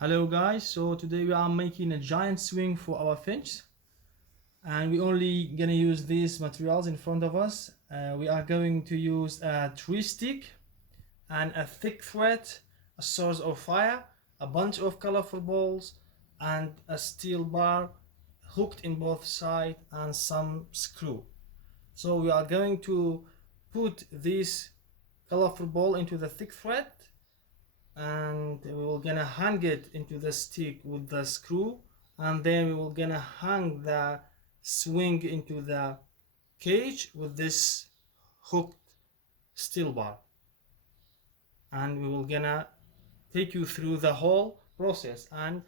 Hello guys, so today we are making a giant swing for our Finch, and we only gonna use these materials in front of us. We are going to use a tree stick and a thick thread, a source of fire, a bunch of colorful balls, and a steel bar hooked in both sides and some screw. So we are going to put this colorful ball into the thick thread, and we will gonna hang it into the stick with the screw, and then we will gonna hang the swing into the cage with this hooked steel bar, and we will gonna take you through the whole process. And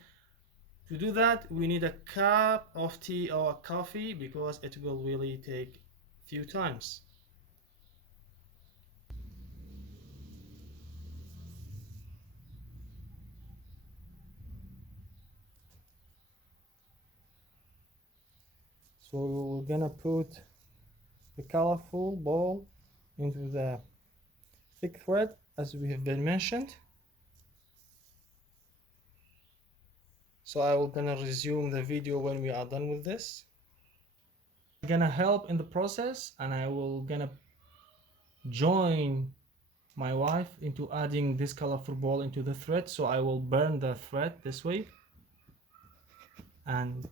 to do that we need a cup of tea or coffee because it will really take a few times. So we're gonna put the colorful ball into the thick thread as we have been mentioned. So I will gonna resume the video when we are done with this. I'm gonna help in the process, and I will gonna join my wife into adding this colorful ball into the thread. So I will burn the thread this way, and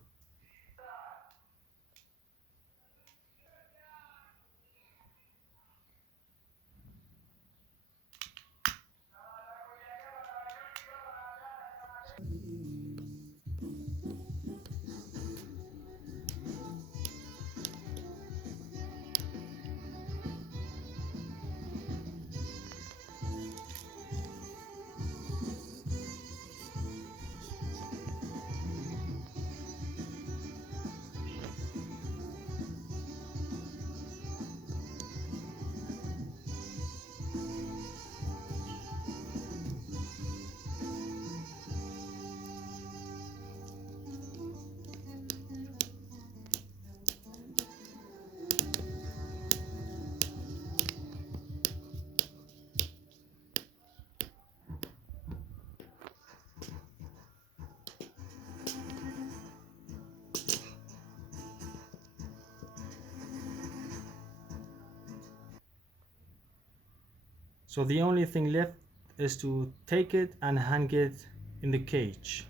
so the only thing left is to take it and hang it in the cage.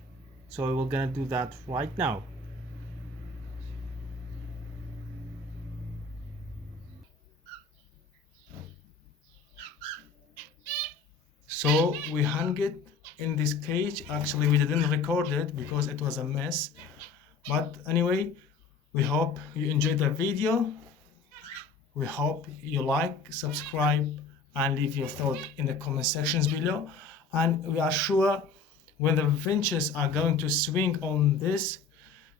So we're gonna do that right now. So we hung it in this cage. Actually we didn't record it because it was a mess, but anyway, we hope you enjoyed the video. We hope you like, subscribe, and leave your thought in the comment sections below. And we are sure when the Finches are going to swing on this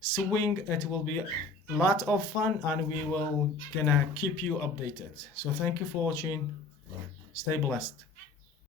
swing, it will be a lot of fun, and we will gonna keep you updated. So thank you for watching. Stay blessed.